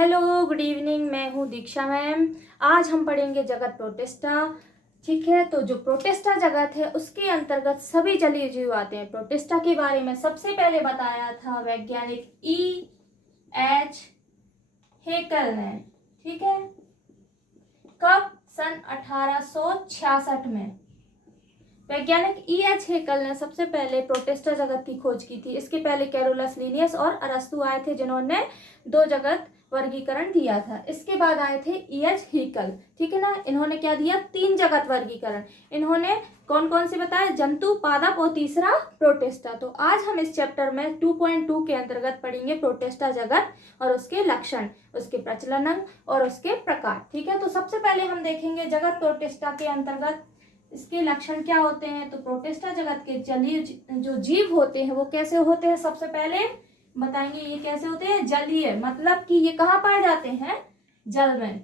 Hello good evening, मैं हूँ दीक्षा ma'am. आज हम पढ़ेंगे जगत प्रोटिस्टा। ठीक है, तो जो प्रोटिस्टा जगत है उसके अंतर्गत सभी जलीय जीव आते हैं। प्रोटिस्टा के बारे में सबसे पहले बताया था वैज्ञानिक E.H. हेकल ने। ठीक है, कब? सन 1866 में वैज्ञानिक E.H. हेकल ने सबसे पहले प्रोटिस्टा जगत की खोज की थी। इसके पहले कैरोलस लिनियस और अरस्तु आए थे जिन्होंने दो जगत वर्गीकरण दिया था। इसके बाद आए थे E.H. हेकल। ठीक है ना, इन्होंने क्या दिया? 3 जगत वर्गीकरण। इन्होंने कौन कौन से बताए? जंतु, पादप और तीसरा प्रोटिस्टा। तो आज हम इस चैप्टर में 2.2 के अंतर्गत पढ़ेंगे प्रोटिस्टा जगत और उसके लक्षण, उसके प्रचलन अंग और उसके प्रकार। ठीक है, तो सबसे पहले हम देखेंगे जगत प्रोटिस्टा के अंतर्गत इसके लक्षण क्या होते हैं। तो प्रोटिस्टा जगत के जलीय जो जीव होते हैं वो कैसे होते हैं, सबसे पहले बताएंगे। ये कैसे होते हैं? जलीय, मतलब कि ये कहाँ पाए जाते हैं? जल में।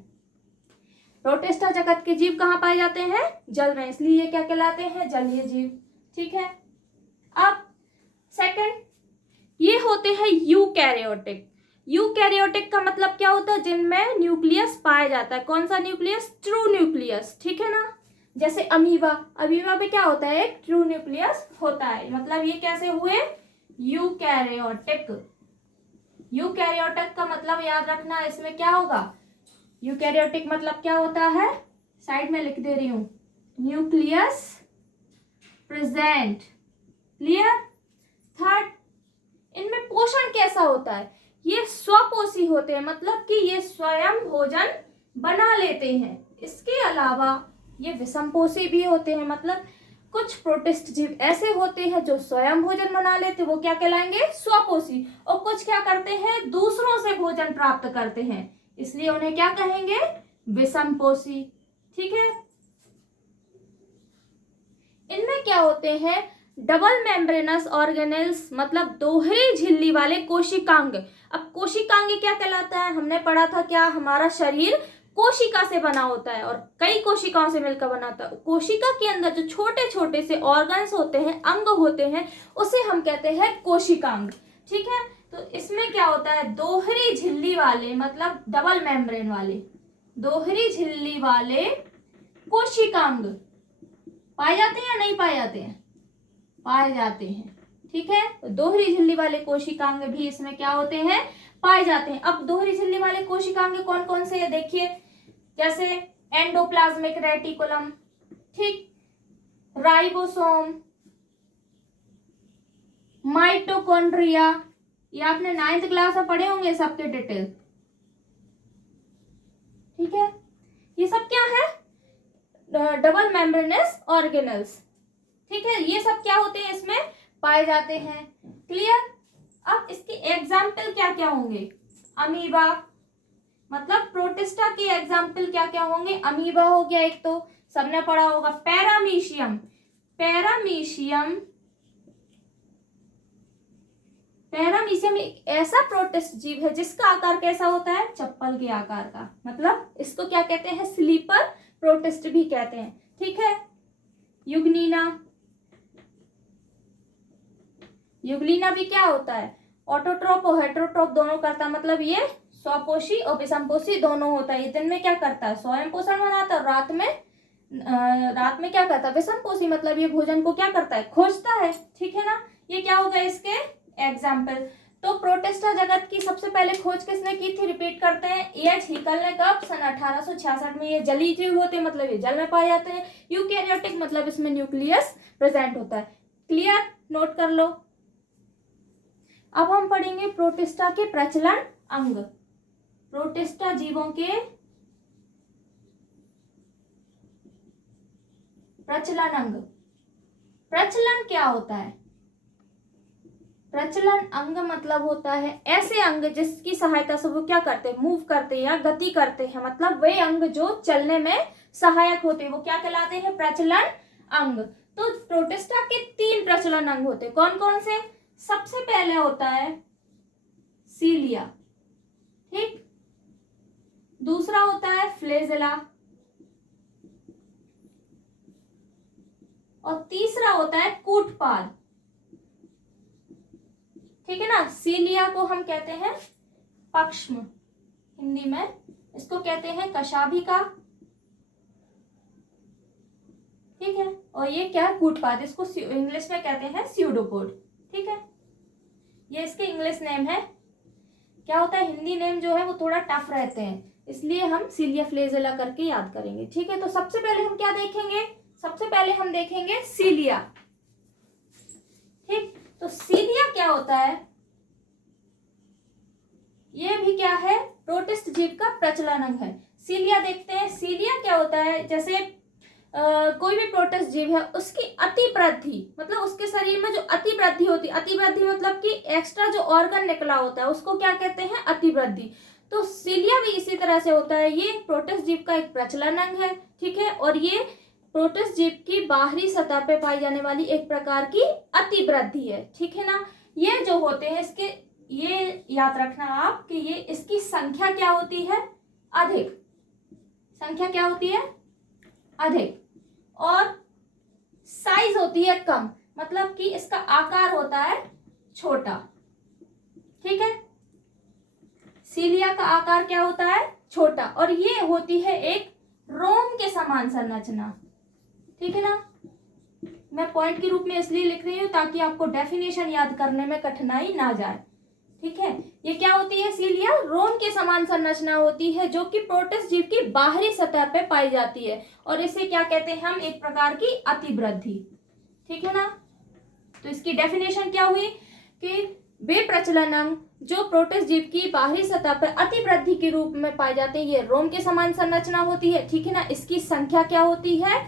प्रोटिस्टा जगत के जीव कहाँ पाए जाते हैं? जल में, इसलिए ये क्या कहलाते हैं? जलीय जीव। ठीक है, अब सेकंड, ये होते हैं यूकैरियोटिक। यूकैरियोटिक का मतलब क्या होता है? जिनमें न्यूक्लियस पाया जाता है। कौन सा न्यूक्लियस? True nucleus. ठीक है ना, जैसे अमीबा। अमीबा पे क्या होता है? एक ट्रू न्यूक्लियस होता है। मतलब ये कैसे हुए? यूकैरियोटिक। यूकैरियोटिक का मतलब याद रखना, इसमें क्या होगा? यूकैरियोटिक मतलब क्या होता है? साइड में लिख दे रही हूं, न्यूक्लियस प्रेजेंट। क्लियर? थर्ड, इनमें पोषण कैसा होता है? ये स्वपोषी होते हैं, मतलब कि ये स्वयं भोजन बना लेते हैं। इसके अलावा ये विषमपोषी भी होते हैं, मतलब कुछ प्रोटिस्ट जीव ऐसे होते हैं जो स्वयं भोजन बना लेते हैं, वो क्या कहलाएंगे? स्वपोषी। और कुछ क्या करते हैं? दूसरों से भोजन प्राप्त करते हैं, इसलिए उन्हें क्या कहेंगे? विषमपोषी। ठीक है, इनमें क्या होते हैं? डबल मेम्ब्रेनस ऑर्गेनेल्स, मतलब दोहरी झिल्ली वाले कोशिकांग। अब कोशिकांग क्या कहलाता है? हमने पढ़ा था क्या, हमारा शरीर कोशिका से बना होता है और कई कोशिकाओं से मिलकर बना होता है। कोशिका के अंदर जो छोटे छोटे से ऑर्गन्स होते हैं, अंग होते हैं, उसे हम कहते हैं कोशिकांग। ठीक है, तो इसमें क्या होता है? दोहरी झिल्ली वाले, मतलब डबल मेम्ब्रेन वाले, दोहरी झिल्ली वाले कोशिकांग पाए जाते हैं या नहीं पाए जाते हैं? पाए जाते हैं। ठीक है, तो दोहरी झिल्ली वाले कोशिकांग भी इसमें क्या होते हैं? पाए जाते हैं। अब दोहरी झिल्ली वाले कोशिकांग कौन कौन से है देखिए, जैसे एंडोप्लाज्मिक रेटिकुलम, ठीक, राइबोसोम, माइटोकॉन्ड्रिया। ये आपने 9th क्लास में पढ़े होंगे सबके डिटेल। ठीक है, ये सब क्या है? Double membranous organelles. ठीक है, ये सब क्या होते हैं? इसमें पाए जाते हैं। क्लियर? अब इसके एग्जाम्पल क्या क्या होंगे? अमीबा, मतलब प्रोटिस्टा के एग्जाम्पल क्या क्या होंगे? अमीबा हो गया एक, तो सबने पढ़ा होगा। पैरामीशियम, पैरामीशियम, पैरामीशियम एक ऐसा प्रोटिस्ट जीव है जिसका आकार कैसा होता है? चप्पल के आकार का, मतलब इसको क्या कहते हैं? स्लीपर प्रोटिस्ट भी कहते हैं। ठीक है, युग्निना, युग्लिना भी क्या होता है? ऑटोट्रोप और हेटेरोट्रोप दोनों करता है, मतलब ये स्वपोषी और विषमपोषी दोनों होता है। ये दिन में क्या करता है? स्वयं पोषण बनाता है, और रात में क्या करता है? विषमपोषी, मतलब ये भोजन को क्या करता है? खोजता है। ठीक है ना, ये क्या हो गया इसके एग्जाम्पल। तो प्रोटिस्टा जगत की सबसे पहले खोज किसने की थी? रिपीट करते हैं, E.H. हेकल ने। कब? सन 1866 में। ये जलीय जीव होते हैं, मतलब ये जल में पाए जाते हैं। यूकैरियोटिक मतलब इसमें न्यूक्लियस प्रेजेंट होता है। क्लियर? नोट कर लो। अब हम पढ़ेंगे प्रोटिस्टा के प्रचलन अंग। प्रोटिस्टा जीवों के प्रचलन अंग। प्रचलन क्या होता है? प्रचलन अंग मतलब होता है ऐसे अंग जिसकी सहायता से वो क्या करते हैं? मूव करते हैं या गति करते हैं, मतलब वे अंग जो चलने में सहायक होते हैं वो क्या कहलाते हैं? प्रचलन अंग। तो प्रोटिस्टा के 3 प्रचलन अंग होते हैं। कौन कौन से? सबसे पहले होता है सीलिया, ठीक, दूसरा होता है फ्लेजिला, और तीसरा होता है कूटपाद। ठीक है ना, सीलिया को हम कहते हैं पक्ष्म, हिंदी में इसको कहते हैं कशाभिका, ठीक है। और ये क्या है, कूटपाद, इसको इंग्लिश में कहते हैं स्यूडोपोड, ठीक है। ये इसके इंग्लिश नेम है। क्या होता है, हिंदी नेम जो है वो थोड़ा टफ रहते हैं, इसलिए हम सीलिया फ्लेजेला करके याद करेंगे, ठीक है। तो सबसे पहले हम क्या देखेंगे, सबसे पहले हम देखेंगे सीलिया, ठीक। तो सीलिया क्या होता है, ये भी क्या है, प्रोटिस्ट जीव का प्रचलन अंग है। सीलिया देखते हैं, सीलिया क्या होता है, जैसे कोई भी प्रोटिस्ट जीव है उसकी अति वृद्धि, मतलब उसके शरीर में जो अति वृद्धि होती है, अति वृद्धि मतलब कि एक्स्ट्रा जो ऑर्गन निकला होता है उसको क्या कहते हैं, अति वृद्धि। तो सीलिया भी इसी तरह से होता है, ये प्रोटिस्ट जीव का एक प्रचलन अंग है, ठीक है। और ये प्रोटिस्ट जीव की बाहरी सतह पे पाई जाने वाली एक प्रकार की अति वृद्धि है, ठीक है ना। ये जो होते हैं इसके, ये याद रखना आप कि ये इसकी संख्या क्या होती है, अधिक, संख्या क्या होती है, अधिक, और साइज होती है कम, मतलब कि इसका आकार होता है छोटा, ठीक है। सीलिया का आकार क्या होता है, छोटा, और ये होती है एक रोम के समान संरचना, ठीक है ना। मैं पॉइंट के रूप में इसलिए लिख रही हूं ताकि आपको डेफिनेशन याद करने में कठिनाई ना जाए, ठीक है। ये क्या होती है, सीलिया रोम के समान संरचना होती है जो कि प्रोटिस्ट जीव की बाहरी सतह पे पाई जाती है, और इसे क्या कहते हैं हम, एक प्रकार की अतिवृद्धि, ठीक है ना। तो इसकी डेफिनेशन क्या हुई कि वे प्रचलन अंग जो प्रोटिस्ट जीव की बाहरी सतह पर अतिवृद्धि के रूप में पाए जाते हैं, ये रोम के समान संरचना होती है, ठीक है ना। इसकी संख्या क्या होती है,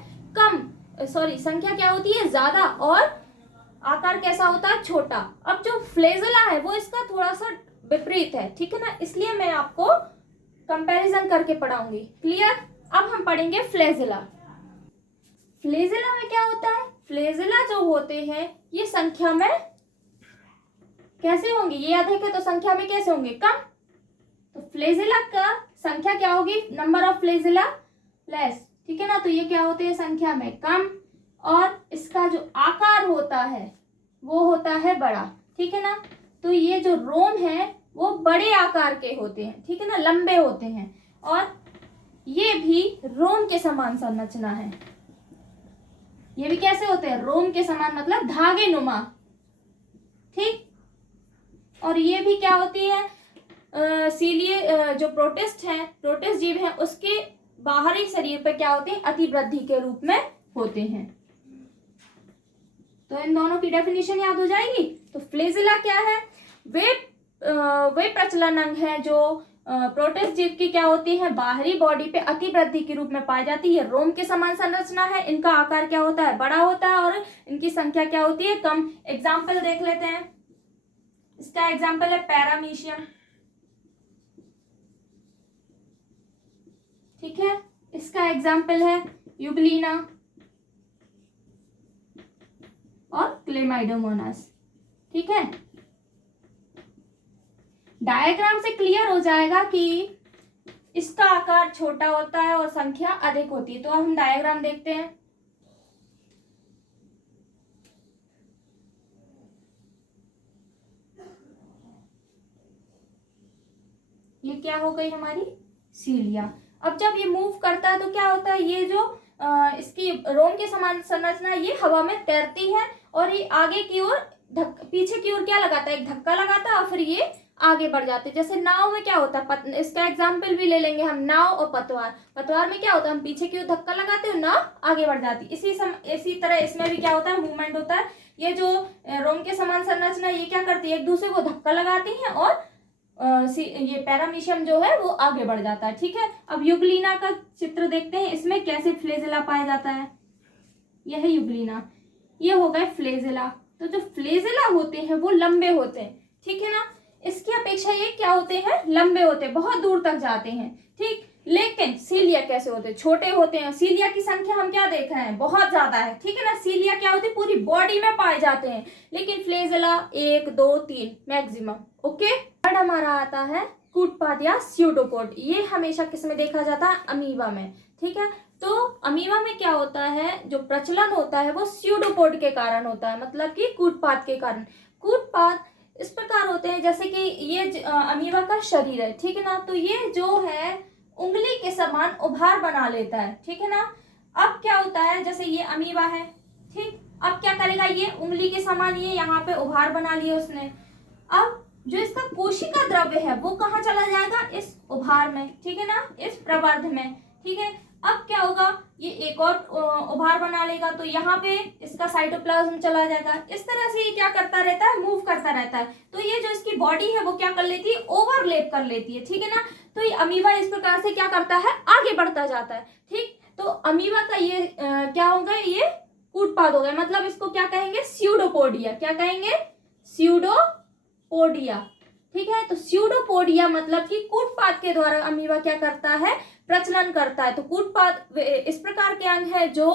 संख्या क्या होती है, ज्यादा, और आकार कैसा होता है, छोटा। अब जो फ्लेजेला है वो इसका थोड़ा सा विपरीत है, ठीक है ना, इसलिए मैं आपको कंपैरिजन करके पढ़ाऊंगी, क्लियर। अब हम पढ़ेंगे फ्लेजेला। फ्लेजेला में क्या होता है, फ्लेजेला जो होते हैं ये संख्या में कैसे होंगे, ये अधिक है तो संख्या में कैसे होंगे, कम। तो फ्लेजेला का संख्या क्या होगी, नंबर ऑफ फ्लेजेला लेस, ठीक है ना। तो ये क्या होते हैं, संख्या में कम, और इसका जो आकार होता है वो होता है बड़ा, ठीक है ना। तो ये जो रोम है वो बड़े आकार के होते हैं, ठीक है ना, लंबे होते हैं, और ये भी रोम के समान संरचना है। ये भी कैसे होते हैं, रोम के समान मतलब धागे नुमा, ठीक। और ये भी क्या होती है, सीलिए जो प्रोटिस्ट है, प्रोटिस्ट जीव है, उसके बाहरी शरीर पर क्या होते हैं, अतिवृद्धि के रूप में होते हैं। तो इन दोनों की डेफिनेशन याद हो जाएगी। तो फ्लेजेला क्या है, वे प्रचलन अंग है जो प्रोटिस्ट जीव की क्या होती है, बाहरी बॉडी पे अतिवृद्धि के रूप में पाई जाती है। रोम के समान संरचना है, इनका आकार क्या होता है, बड़ा होता है, और इनकी संख्या क्या होती है, कम। एग्जाम्पल देख लेते हैं, इसका एग्जाम्पल है पैरामीशियम, ठीक है। इसका एग्जाम्पल है यूग्लिना और क्लेमाइडोमोनास, ठीक है। डायग्राम से क्लियर हो जाएगा कि इसका आकार छोटा होता है और संख्या अधिक होती है। तो अब हम डायग्राम देखते हैं। ये क्या हो गई हमारी सीलिया। अब जब ये मूव करता है तो क्या होता है, ये जो इसकी रोम के समान संरचना ये हवा में तैरती है, और ये आगे की ओर पीछे की ओर क्या लगाता है, एक धक्का लगाता है, और फिर ये आगे बढ़ जाते हैं। जैसे नाव में क्या होता है, इसका एग्जाम्पल भी ले लेंगे हम, नाव और पतवार। पतवार में क्या होता है, हम पीछे की ओर धक्का लगाते हैं, नाव आगे बढ़ जाती है। इसी तरह इसमें भी क्या होता है, मूवमेंट होता है। ये जो रोम के समान संरचना ये क्या करती है, एक दूसरे को धक्का लगाती है, और ये पैरामीशियम जो है वो आगे बढ़ जाता है, ठीक है। अब यूग्लिना का चित्र देखते हैं, इसमें कैसे फ्लेजेला पाया जाता है। यह है यूग्लिना, ये हो गए फ्लेजेला। तो जो फ्लेजेला होते हैं वो लंबे होते हैं, ठीक है ना। इसकी अपेक्षा ये क्या होते हैं, लंबे होते हैं, बहुत दूर तक जाते हैं, ठीक। लेकिन सीलिया कैसे होते हैं, छोटे होते हैं। सीलिया की संख्या हम क्या देख रहे हैं, बहुत ज्यादा है, ठीक है ना। सीलिया क्या होती है, पूरी बॉडी में पाए जाते हैं, लेकिन फ्लेजेला 1 2 3 मैक्सिमम, ओके। थर्ड हमारा आता है कूटपाद या स्यूडोपोड। ये हमेशा किस में देखा जाता है, अमीबा में, ठीक है। तो अमीबा में क्या होता है, जो प्रचलन होता है वो स्यूडोपोड के कारण होता है, मतलब कि कूटपाद के कारण। कूटपाद इस प्रकार होते हैं, जैसे कि ये अमीबा का शरीर है, ठीक है ना। तो ये जो है उंगली के समान उभार बना लेता है, ठीक है ना। अब क्या होता है, जैसे ये अमीबा है, ठीक, अब क्या करेगा, ये उंगली के समान ये यहाँ पे उभार बना लिया उसने। अब जो इसका कोशिका द्रव्य है वो कहाँ चला जाएगा, इस उभार में, ठीक है ना, इस प्रवर्ध में, ठीक है। अब क्या होगा, ये एक और उभार बना लेगा, तो यहाँ पे इसका साइटोप्लाज्म चला जाएगा। इस तरह से ये क्या करता रहता है, मूव करता रहता है। तो ये जो इसकी बॉडी है वो क्या कर लेती है, ओवरलैप कर लेती है, ठीक है ना। तो ये अमीबा इस प्रकार से क्या करता है, आगे बढ़ता जाता है, ठीक। तो अमीबा का ये क्या होगा, ये कूटपाद हो गया, मतलब इसको क्या कहेंगे, स्यूडोपोडिया। क्या कहेंगे, स्यूडोपोडिया, ठीक है। तो स्यूडोपोडिया मतलब कि कूटपाद के द्वारा अमीबा क्या करता है, प्रचलन करता है। तो कूटपाद इस प्रकार के अंग है जो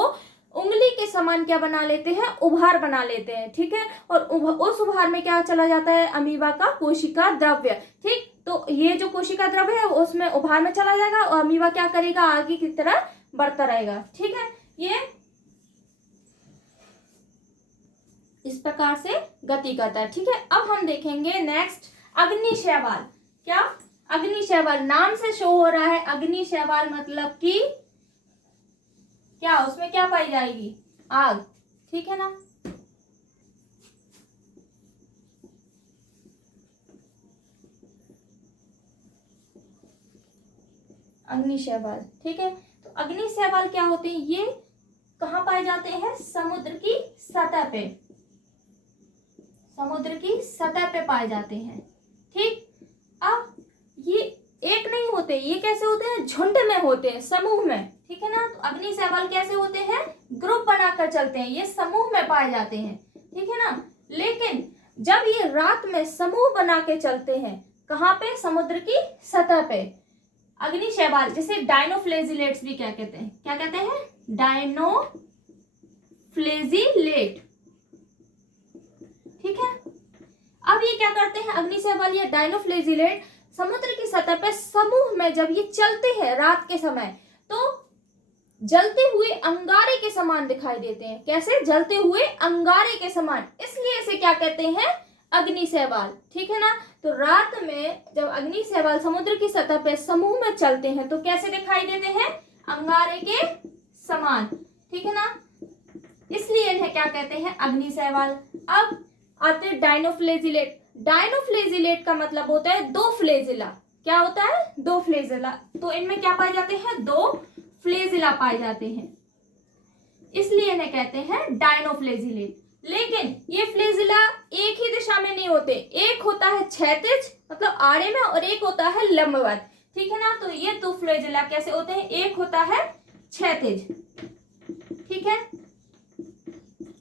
उंगली के समान क्या बना लेते हैं, उभार बना लेते हैं, ठीक है। और उस उभार में क्या चला जाता है, अमीबा का कोशिका द्रव्य, ठीक। तो ये जो कोशिका द्रव्य है उसमें उभार में चला जाएगा और अमीबा क्या करेगा, आगे की तरह बढ़ता रहेगा, ठीक है। ये इस प्रकार से गति करता है, ठीक है। अब हम देखेंगे नेक्स्ट अग्निशैवाल। क्या, अग्निशैवाल नाम से शो हो रहा है, अग्निशैवाल मतलब कि क्या, उसमें क्या पाई जाएगी, आग, ठीक है ना। अग्निशैवाल, ठीक है। तो अग्निशैवाल क्या होते हैं, ये कहाँ पाए जाते हैं, समुद्र की सतह पे, समुद्र की सतह पे पाए जाते हैं, ठीक। अब ये एक नहीं होते, ये कैसे होते हैं, झुंड में होते हैं, समूह में, ठीक है ना। तो अग्निशैवाल कैसे होते हैं, ग्रुप बनाकर चलते हैं, ये समूह में पाए जाते हैं, ठीक है ना। लेकिन जब ये रात में समूह बना के चलते हैं, कहाँ पे, समुद्र की सतह पे, अग्निशैवाल जिसे डायनोफ्लेजिलेट्स भी क्या कहते हैं, क्या कहते हैं, डायनोफ्लेजिलेट, ठीक है। अब ये क्या करते हैं, अग्निशैवाल या डायनोफ्लेजिलेट समुद्र की सतह पर समूह में जब ये चलते हैं रात के समय, तो जलते हुए अंगारे के समान दिखाई देते हैं। कैसे, जलते हुए अंगारे के समान, इसलिए इसे क्या कहते हैं, अग्निशैवाल, ठीक है ना। तो रात में जब अग्निशैवाल समुद्र की सतह पर समूह में चलते हैं तो कैसे दिखाई देते हैं, अंगारे के समान, ठीक है ना, इसलिए इन्हें क्या कहते हैं, अग्निशैवाल। अब आते हैं डायनोफ्लेजिलेट। डायनोफ्लेजिलेट का मतलब होता है दो फ्लेजिला। क्या होता है, दो फ्लेजिला। तो इनमें क्या पाए जाते हैं, दो फ्लेजिला पाए जाते हैं, इसलिए इन्हें कहते हैं डायनोफ्लेजिलेट। लेकिन ये फ्लेजिला एक ही दिशा में नहीं होते, एक होता है क्षैतिज मतलब आड़े में और एक होता है लंबवत, ठीक है ना। तो ये दो फ्लेजिला कैसे होते हैं, एक होता है क्षैतिज, ठीक है,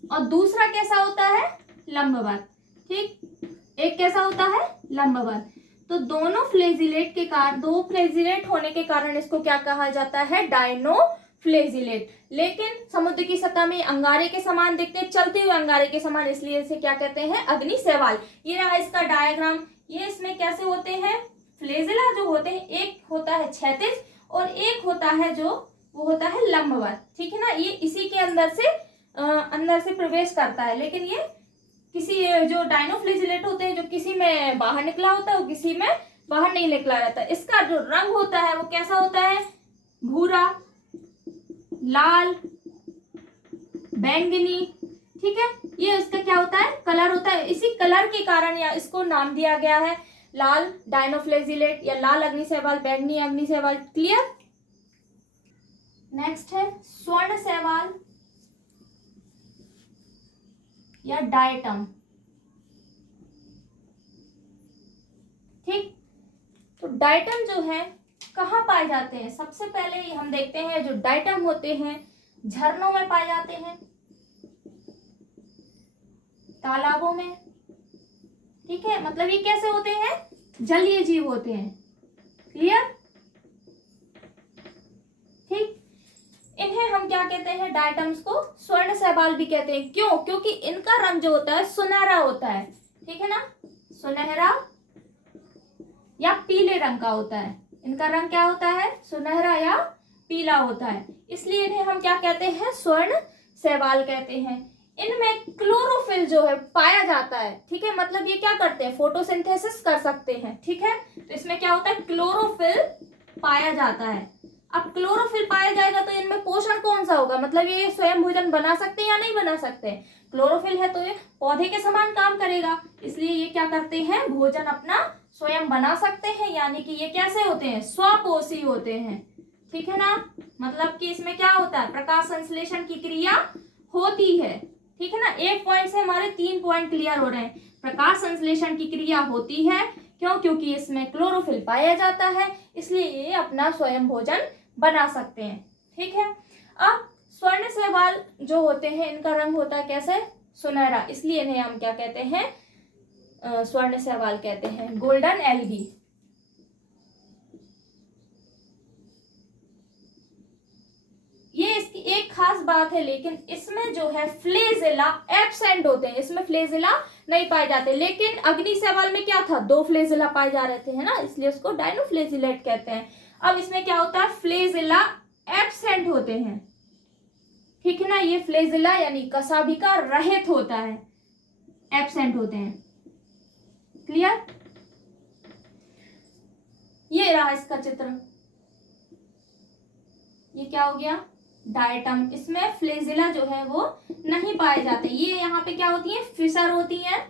और दूसरा कैसा होता है, लंबवत, ठीक। एक कैसा होता है, लंबवत। तो दोनों फ्लेजिलेट के कारण, दो फ्लेजिलेट होने के कारण इसको क्या कहा जाता है, डायनोफ्लेजिलेट। लेकिन समुद्र की सतह में अंगारे के समान दिखते हैं, चलते हुए अंगारे के समान, इसलिए इसे क्या कहते हैं, अग्निशैवाल। ये रहा इसका डायग्राम। ये इसमें कैसे होते हैं, फ्लेजिला जो होते हैं, एक होता है क्षैतिज और एक होता है जो वो होता है लंबवत, ठीक है ना। ये इसी के अंदर से प्रवेश करता है, लेकिन ये किसी जो डायनोफ्लेजिलेट होते हैं जो किसी में बाहर निकला होता है वो किसी में बाहर नहीं निकला रहता। इसका जो रंग होता है वो कैसा होता है, भूरा, लाल, बैंगनी, ठीक है। ये इसका क्या होता है, कलर होता है। इसी कलर के कारण या इसको नाम दिया गया है लाल डायनोफ्लेजिलेट या लाल अग्निशैवाल, बैंगनी अग्निशैवाल। क्लियर। नेक्स्ट है स्वर्ण शैवाल या डायटम, ठीक। तो डायटम जो है कहाँ पाए जाते हैं, सबसे पहले हम देखते हैं जो डायटम होते हैं झरनों में पाए जाते हैं, तालाबों में, ठीक है। मतलब ये कैसे होते हैं, जलीय जीव होते हैं। क्लियर, ठीक। इन्हें हम क्या कहते हैं, डायटम्स को स्वर्ण शैवाल भी कहते हैं। क्यों, क्योंकि इनका रंग जो होता है सुनहरा होता है, ठीक है ना, सुनहरा या पीले रंग का होता है। इनका रंग क्या होता है, सुनहरा या पीला होता है, इसलिए इन्हें हम क्या कहते हैं, स्वर्ण शैवाल कहते हैं। इनमें क्लोरोफिल जो है पाया जाता है, ठीक है। मतलब ये क्या करते हैं, फोटोसिंथेसिस कर सकते हैं, ठीक है। तो इसमें क्या होता है, क्लोरोफिल पाया जाता है। अब क्लोरोफिल पाया जाएगा तो इनमें पोषण कौन सा होगा, मतलब ये स्वयं भोजन बना सकते हैं या नहीं बना सकते हैं। क्लोरोफिल है तो ये पौधे के समान काम करेगा, इसलिए ये क्या करते हैं, भोजन अपना स्वयं बना सकते हैं, यानी कि ये कैसे होते हैं, स्वपोषी होते हैं, ठीक है ना। मतलब कि इसमें क्या होता है, प्रकाश संश्लेषण की क्रिया होती है, ठीक है ना। एक पॉइंट से हमारे 3 पॉइंट क्लियर हो रहे हैं। प्रकाश संश्लेषण की क्रिया होती है, क्यों, क्योंकि इसमें क्लोरोफिल पाया जाता है, इसलिए ये अपना स्वयं भोजन बना सकते हैं, ठीक है। अब स्वर्ण शैवाल जो होते हैं इनका रंग होता है कैसे, सुनहरा, इसलिए इन्हें हम क्या कहते हैं, स्वर्ण शैवाल कहते हैं, गोल्डन एल्गी। ये इसकी एक खास बात है, लेकिन इसमें जो है फ्लेजिला एब्सेंट होते हैं, इसमें फ्लेजिला नहीं पाए जाते। लेकिन अग्नि शैवाल में क्या था, 2 फ्लेजिला पाए जा रहे थे, है ना, इसलिए उसको डायनोफ्लेजिलेट कहते हैं। अब इसमें क्या होता है, फ्लेजिला एब्सेंट होते हैं, ठीक है ना। ये फ्लेजिला यानी कशाभिका रहित होता है, एब्सेंट होते हैं, क्लियर। ये रहा इसका चित्र, ये क्या हो गया, डायटम। इसमें फ्लेजिला जो है वो नहीं पाए जाते। ये यहाँ पे क्या होती है, फिशर होती है,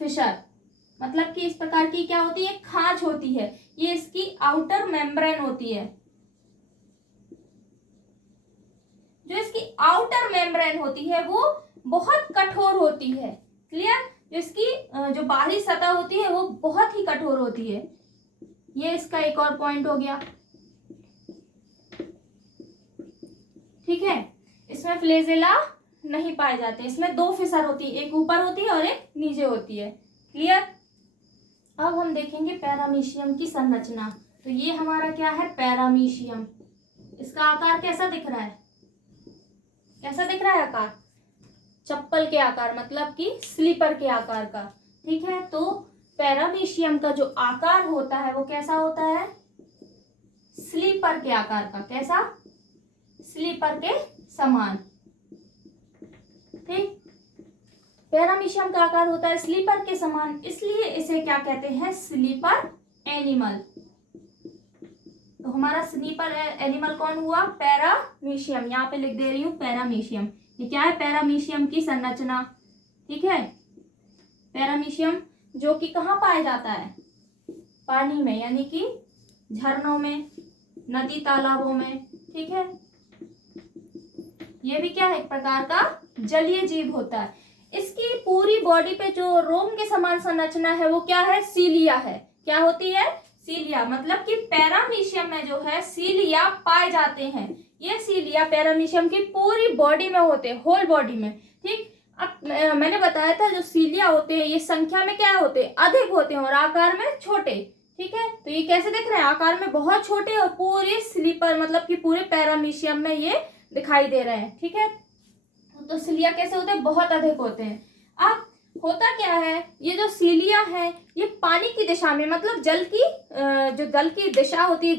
फिशर मतलब कि इस प्रकार की क्या होती है, खांच होती है, ये इसकी आउटर मेम्ब्रेन होती है। जो इसकी आउटर मेम्ब्रेन होती है वो बहुत कठोर होती है, क्लियर। जो इसकी जो बाहरी सतह होती है वो बहुत ही कठोर होती है। ये इसका एक और पॉइंट हो गया, ठीक है। इसमें फ्लेजिला नहीं पाए जाते। इसमें 2 फिशर होती है, एक ऊपर होती है और एक नीचे होती है, क्लियर। अब हम देखेंगे पैरामीशियम की संरचना। तो ये हमारा क्या है, पैरामीशियम। इसका आकार कैसा दिख रहा है, कैसा दिख रहा है आकार, चप्पल के आकार, मतलब कि स्लीपर के आकार का, ठीक है। तो पैरामीशियम का जो आकार होता है वो कैसा होता है, स्लीपर के आकार का, कैसा, स्लीपर के समान, ठीक। पैरामीशियम का आकार होता है स्लीपर के समान, इसलिए इसे क्या कहते हैं, स्लीपर एनिमल। तो हमारा स्लीपर एनिमल कौन हुआ, पैरामीशियम। यहाँ पे लिख दे रही हूँ पैरामीशियम। ये क्या है, पैरामीशियम की संरचना, ठीक है। पैरामीशियम जो कि कहाँ पाया जाता है, पानी में, यानी कि झरनों में, नदी तालाबों में, ठीक है। ये भी क्या है, एक प्रकार का जलीय जीव होता है। इसकी पूरी बॉडी पे जो रोम के समान संरचना है वो क्या है, सीलिया है। क्या होती है, सीलिया। मतलब कि पैरामीशियम में जो है सीलिया पाए जाते हैं। ये सीलिया पैरामीशियम की पूरी बॉडी में होते हैं, होल बॉडी में, ठीक। अब मैंने बताया था जो सीलिया होते हैं ये संख्या में क्या होते हैं, अधिक होते हैं और आकार में छोटे, ठीक है। तो ये कैसे दिख रहे हैं, आकार में बहुत छोटे और पूरे स्लीपर मतलब कि पूरे पैरामीशियम में ये दिखाई दे रहे हैं, ठीक है। तो सीलिया कैसे होते हैं, बहुत अधिक होते हैं। अब होता क्या है, ये जो सीलिया है ये पानी की दिशा में, मतलब जल की जो जल की दिशा होती है,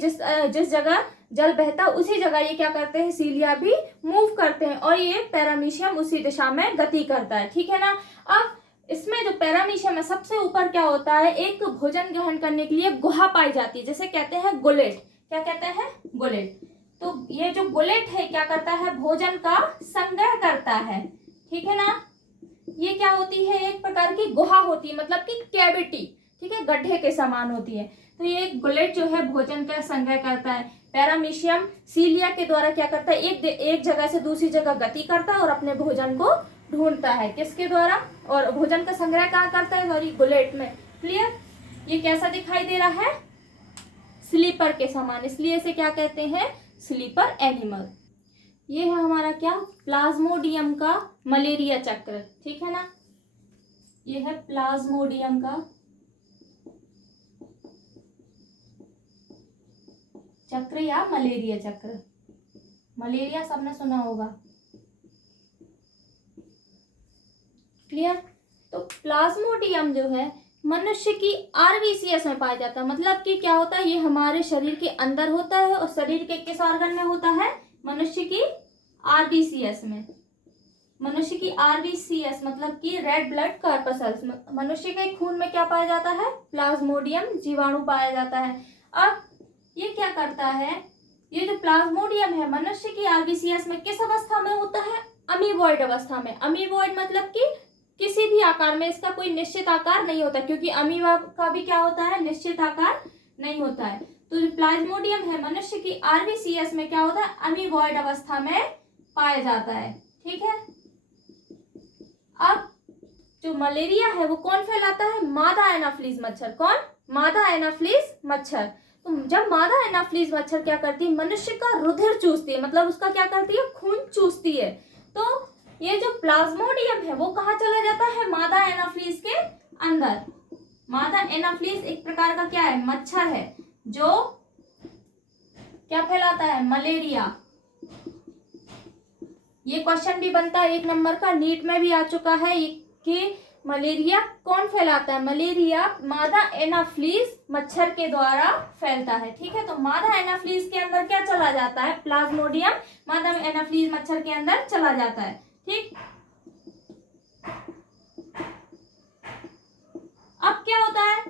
जिस जगह जल बहता है उसी जगह ये क्या करते हैं, सीलिया भी मूव करते हैं और ये पैरामीशियम उसी दिशा में गति करता है, ठीक है ना। अब इसमें जो पैरामीशियम है सबसे ऊपर क्या होता है, एक भोजन ग्रहण करने के लिए गुहा पाई जाती है, जिसे कहते हैं गुलेट। क्या कहते हैं, गुलेट। तो ये जो गुलेट है क्या करता है, भोजन का संग्रह करता है, ठीक है ना। ये क्या होती है, एक प्रकार की गुहा होती है, मतलब कि कैविटी, ठीक है, गड्ढे के समान होती है। तो ये गुलेट जो है भोजन का संग्रह करता है। पैरामीशियम सीलिया के द्वारा क्या करता है, एक जगह से दूसरी जगह गति करता है और अपने भोजन को ढूंढता है, किसके द्वारा, और भोजन का संग्रह कहाँ करता है, सॉरी, गुलेट में, क्लियर। ये कैसा दिखाई दे रहा है, स्लीपर के समान, इसलिए इसे क्या कहते हैं, स्लीपर एनिमल। ये है हमारा क्या, प्लाज्मोडियम का मलेरिया चक्र, ठीक है ना। ये है प्लाज्मोडियम का चक्र या मलेरिया चक्र। मलेरिया सबने सुना होगा, क्लियर। तो प्लाज्मोडियम जो है मनुष्य की आरबीसीएस में पाया जाता है। मतलब कि क्या होता है, ये हमारे शरीर के अंदर होता है और शरीर के किस ऑर्गन में होता है, मनुष्य की आरबीसीएस में, मनुष्य की RBCS मतलब कि रेड ब्लड कॉर्पसल्स, मनुष्य के खून में क्या पाया जाता है, प्लाज्मोडियम जीवाणु पाया जाता है। अब ये क्या करता है, ये जो प्लाज्मोडियम है मनुष्य की RBCS में किस अवस्था में होता है, अमीबॉइड अवस्था में। अमीबॉइड मतलब कि किसी भी आकार में, इसका कोई निश्चित आकार नहीं होता, क्योंकि अमीबा का भी क्या होता है, निश्चित आकार नहीं होता है। तो जो प्लाज्मोडियम है मनुष्य की RBCS में क्या होता है, अमीबॉइड अवस्था में पाया जाता है। ठीक है। अब जो मलेरिया है वो कौन फैलाता है, मादा एनाफ्लीज मच्छर। कौन, मादा एनाफ्लीज मच्छर। तो जब मादा एनाफ्लीज मच्छर क्या करती है, मनुष्य का रुधिर चूसती है, मतलब उसका क्या करती है, खून चूसती है। तो ये जो प्लाज्मोडियम है वो कहाँ चला जाता है, मादा एनाफ्लीज के अंदर। मादा एनाफ्लीज एक प्रकार का क्या है, मच्छर है, जो क्या फैलाता है, मलेरिया। ये क्वेश्चन भी बनता है 1 नंबर का, नीट में भी आ चुका है कि मलेरिया कौन फैलाता है, मलेरिया मादा एनाफ्लीज मच्छर के द्वारा फैलता है। ठीक है। तो मादा एनाफ्लीज के अंदर क्या चला जाता है, प्लाज्मोडियम मादा एनाफ्लीज मच्छर के अंदर चला जाता है। ठीक। अब क्या होता है,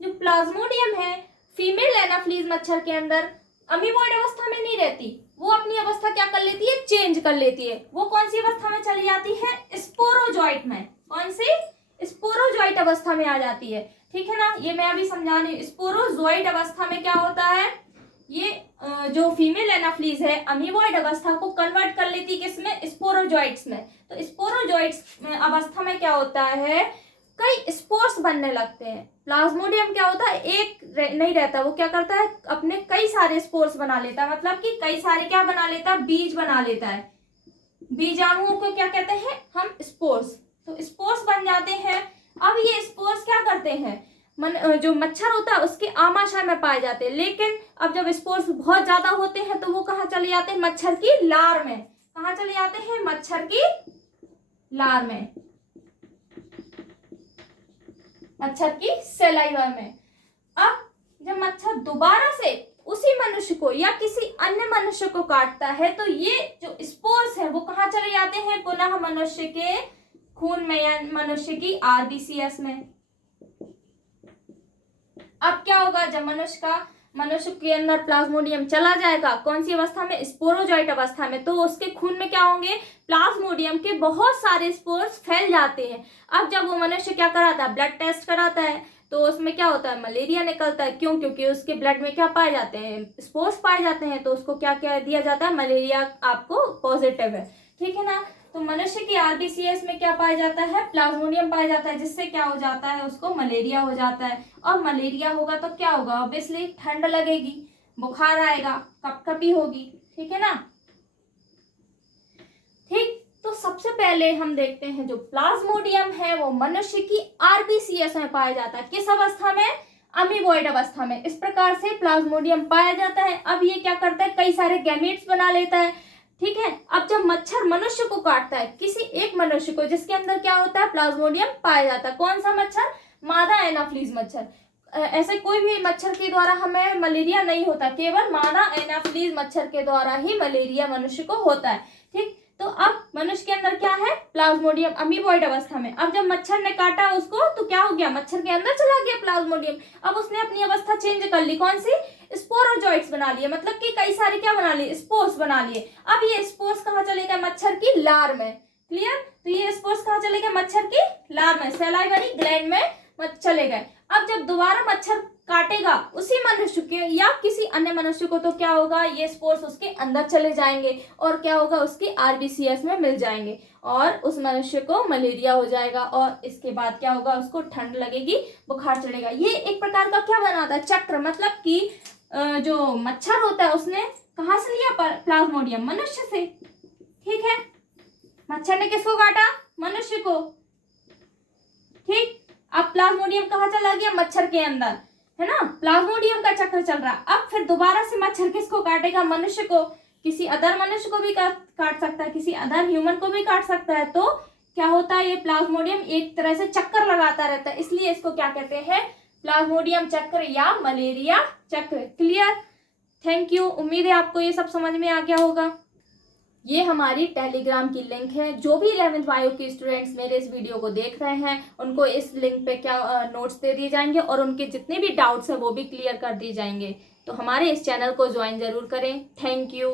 जो प्लाज्मोडियम है फीमेल एनाफ्लीज मच्छर के अंदर अमीबॉइड अवस्था में नहीं रहती, वो अपनी अवस्था क्या कर लेती है, चेंज कर लेती है। वो कौन सी अवस्था में चली जाती है, स्पोरोजॉइट में। कौन सी, स्पोरोजॉइट अवस्था में आ जाती है। ठीक है ना, ये मैं अभी समझा रही हूँ। स्पोरोजॉइट अवस्था में क्या होता है, ये जो फीमेल एनाफ्लीज है अमीबॉइड अवस्था को कन्वर्ट कर लेती है किसमें, स्पोरोजॉइट्स में। तो स्पोरोजॉइट्स अवस्था में क्या होता है, कई स्पोर्स बनने लगते हैं। प्लाज्मोडियम क्या होता है, एक नहीं रहता, वो क्या करता है, अपने कई सारे स्पोर्स बना लेता है, मतलब कि कई सारे क्या बना लेता है, बीज बना लेता है। बीजाणुओं को क्या कहते हैं हम, स्पोर्स। तो स्पोर्स बन जाते हैं। अब ये स्पोर्स क्या करते हैं, जो मच्छर होता है उसके आमाशय में पाए जाते हैं। लेकिन अब जब स्पोर्स बहुत ज्यादा होते हैं तो वो कहाँ चले जाते हैं, मच्छर की लार में। कहाँ चले जाते हैं, मच्छर की लार में, मच्छर की सलाइवा में। अब जब मच्छर दोबारा से उसी मनुष्य को या किसी अन्य मनुष्य को काटता है तो ये जो स्पोर्स है वो कहाँ चले जाते हैं, पुनः मनुष्य के खून में या मनुष्य की RBCS में। अब क्या होगा, जब मनुष्य के अंदर प्लाज्मोडियम चला जाएगा, कौन सी अवस्था में, स्पोरोजॉइट अवस्था में, तो उसके खून में क्या होंगे, प्लाज्मोडियम के बहुत सारे स्पोर्स फैल जाते हैं। अब जब वो मनुष्य क्या कराता है, ब्लड टेस्ट कराता है, तो उसमें क्या होता है, मलेरिया निकलता है। क्यों, क्योंकि उसके ब्लड में क्या पाए जाते हैं, स्पोर्स पाए जाते हैं। तो उसको क्या क्या दिया जाता है, मलेरिया आपको पॉजिटिव है। ठीक है ना। तो मनुष्य की RBCS में क्या पाया जाता है, प्लाज्मोडियम पाया जाता है, जिससे क्या हो जाता है, उसको मलेरिया हो जाता है। और मलेरिया होगा तो क्या होगा, ऑब्वियसली ठंड लगेगी, बुखार आएगा, कपकपी होगी। ठीक है ना। ठीक। तो सबसे पहले हम देखते हैं जो प्लाज्मोडियम है वो मनुष्य की RBCS में पाया जाता है। किस अवस्था में, अमीबॉइड अवस्था में। इस प्रकार से प्लाज्मोडियम पाया जाता है। अब ये क्या करता है, कई सारे गैमेट्स बना लेता है। ठीक है। अब जब मच्छर मनुष्य को काटता है, किसी एक मनुष्य को जिसके अंदर क्या होता है, प्लाज्मोडियम पाया जाता है। कौन सा मच्छर, मादा एनाफ्लीज मच्छर। ऐसे कोई भी मच्छर के द्वारा हमें मलेरिया नहीं होता, केवल मादा एनाफ्लीज मच्छर के द्वारा ही मलेरिया मनुष्य को होता है। ठीक। तो अब मनुष्य के अंदर क्या है, प्लाज्मोडियम अमीबॉइड अवस्था में। अब जब मच्छर ने काटा उसको तो क्या हो गया, मच्छर के अंदर चला गया प्लाज्मोडियम। अब उसने अपनी अवस्था चेंज कर ली, कौन सी, स्पोरोजॉइट्स बना लिए, मतलब कि कई सारे क्या बना लिए, स्पोर्स बना लिए। अब ये स्पोर्स कहाँ चले गए, मच्छर की लार में। क्लियर। तो ये स्पोर्स कहाँ चले गए, मच्छर की लार में, सलाइवरी ग्लैंड में चले गए। अब जब दोबारा मच्छर काटेगा उसी मनुष्य के या किसी अन्य मनुष्य को तो क्या होगा, ये स्पोर्स उसके अंदर चले जाएंगे और क्या होगा, उसकी RBCS में मिल जाएंगे और उस मनुष्य को मलेरिया हो जाएगा। और इसके बाद क्या होगा, उसको ठंड लगेगी, बुखार चढ़ेगा। ये एक प्रकार का क्या बनाता है, चक्र। मतलब कि जो मच्छर होता है उसने कहाँ से लिया, प्लाज्मोडियम मनुष्य से। ठीक है। मच्छर ने किसको काटा, मनुष्य को। ठीक। अब प्लाज्मोडियम कहाँ चला गया, मच्छर के अंदर, है ना। प्लाज्मोडियम का चक्र चल रहा है। अब फिर दोबारा से मच्छर किसको काटेगा, मनुष्य को। किसी अदर मनुष्य को भी काट सकता है, किसी अदर ह्यूमन को भी काट सकता है। तो क्या होता है, ये प्लाज्मोडियम एक तरह से चक्कर लगाता रहता है, इसलिए इसको क्या कहते हैं, प्लाज्मोडियम चक्र या मलेरिया चक्र। क्लियर। Thank you. उम्मीद है आपको ये सब समझ में आ गया होगा। ये हमारी टेलीग्राम की लिंक है। जो भी 11th वायु के स्टूडेंट्स मेरे इस वीडियो को देख रहे हैं उनको इस लिंक पे क्या नोट्स दे दिए जाएंगे और उनके जितने भी डाउट्स हैं वो भी क्लियर कर दिए जाएंगे। तो हमारे इस चैनल को ज्वाइन जरूर करें। Thank you.